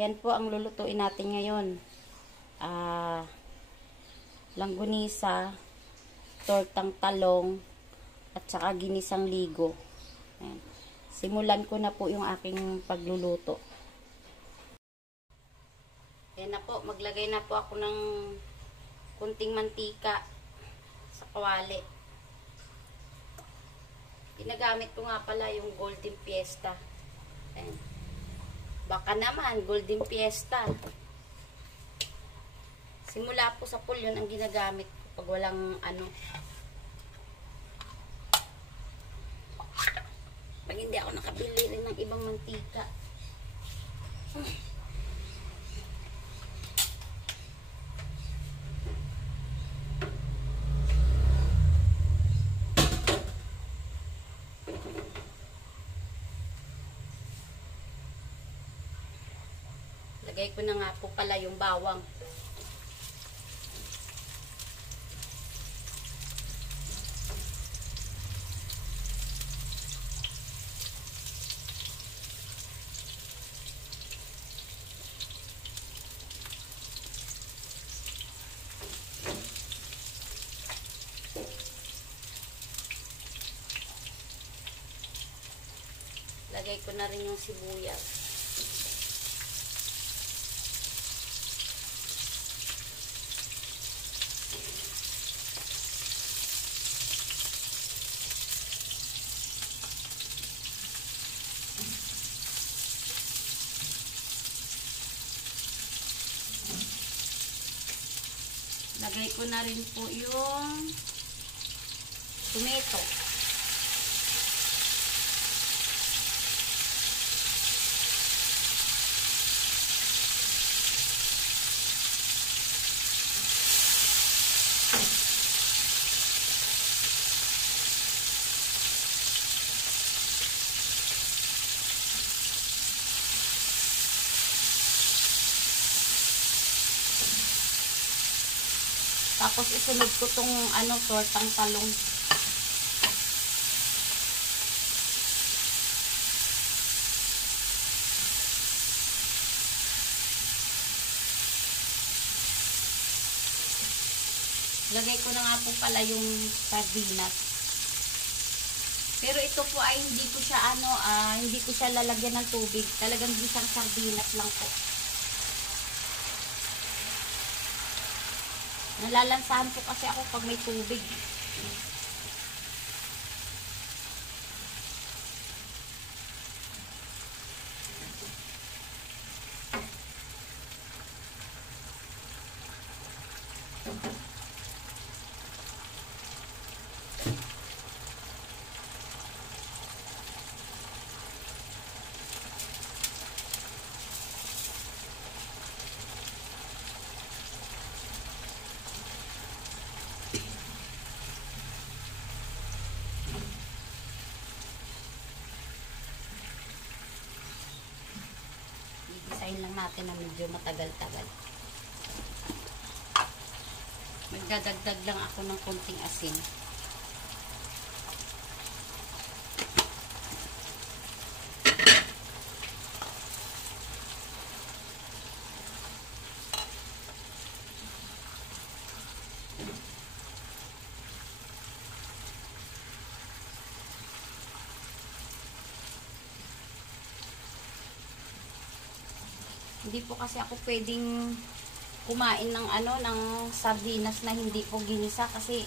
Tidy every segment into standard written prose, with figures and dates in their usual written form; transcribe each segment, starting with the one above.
Ayan po ang lulutuin natin ngayon. Langgunisa, tortang talong, at saka ginisang ligo. Ayan. Simulan ko na po yung aking pagluluto. Ayan na po, maglagay na po ako ng kunting mantika sa kawali. Ginagamit ko nga pala yung Golden Fiesta. Ayan. Baka naman, Golden Fiesta. Simula po sa pool, yun ang ginagamit ko pag walang ano. Pag hindi ako nakabili rin ng ibang mantika. Lagay ko na nga po pala yung bawang. Lagay ko na rin yung sibuyas. Lagay ko na rin po yung tomato. Tapos isunod ko tong tortang talong. Lagay ko na nga po pala yung sardinas. Pero ito po ay hindi ko siya lalagyan ng tubig. Talagang gisang sardinas lang po. Nalalansahan po kasi ako pag may tubig. Isahin lang natin na medyo matagal-tagal. Magdadagdag lang ako ng konting asin. Hindi po kasi ako pwedeng kumain ng ng sardinas na hindi po ginisa kasi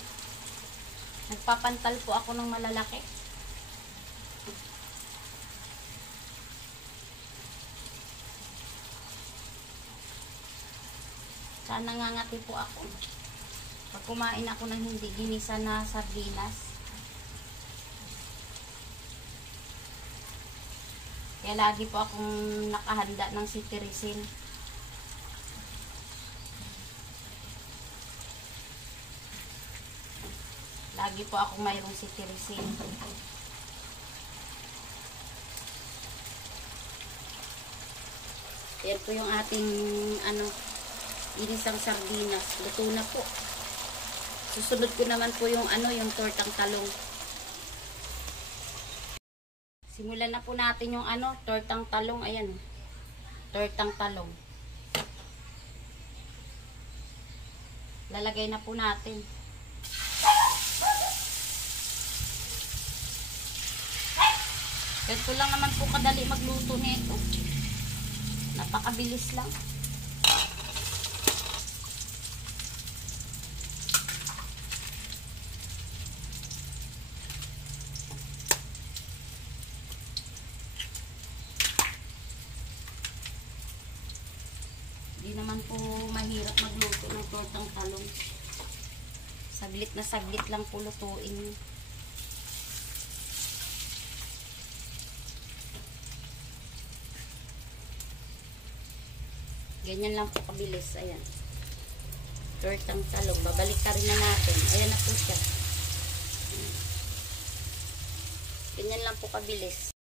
nagpapantal po ako ng malalaki. Sana nangangati po ako pag kumain ako ng hindi ginisa na sardinas. Kaya lagi po akong nakahanda ng cetirizine. Lagi po akong mayroong cetirizine. Yan po yung ating inisang sardinas. Luto na po. Susunod ko naman po yung yung tortang talong. Simulan na po natin yung tortang talong. Ayan. tortang talong. Lalagay na po natin. Ganito lang naman po kadali magluto nito. Napakabilis lang. Hindi naman po mahirap magluto ng tortang talong. Saglit na saglit lang po lutuin. Ganyan lang po kabilis. Ayan. Tortang talong. Babalik ka rin na natin. Ayan na po siya. Ganyan lang po kabilis.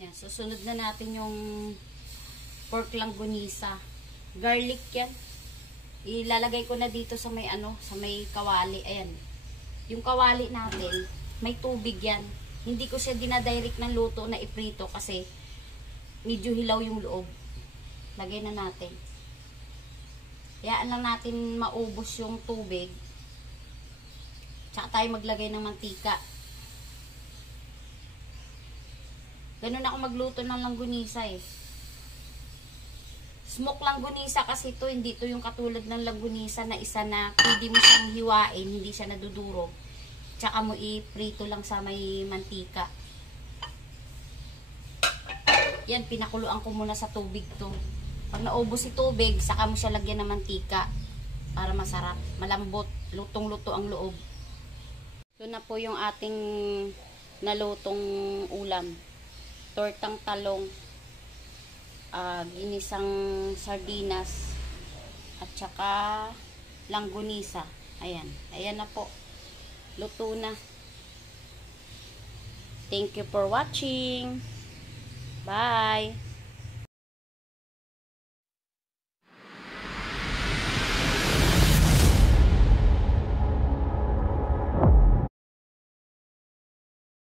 Ayan. Susunod na natin yung pork langgonisa. Garlic yan. Ilalagay ko na dito sa may sa may kawali. Ayan. Yung kawali natin, may tubig yan. Hindi ko siya dinadirect ng luto na iprito kasi medyo hilaw yung loob. Lagay na natin. Hayaan lang natin maubos yung tubig. Tsaka tayo maglagay ng mantika. Ganun ako magluto ng langgonisa eh. Smoke langgonisa kasi to, hindi to yung katulad ng langgonisa na isa na pwede mo siyang hiwain, hindi siya nadudurog. Tsaka mo iprito lang sa may mantika. Yan, pinakuluan ko muna sa tubig to. Pag naubos si tubig, saka mo siya lagyan ng mantika para masarap, malambot, lutong-luto ang loob. Ito na po yung ating nalutong ulam. Tortang talong, ginisang sardinas, at saka langgonisa. Ayan. Ayan na po. Luto na. Thank you for watching. Bye!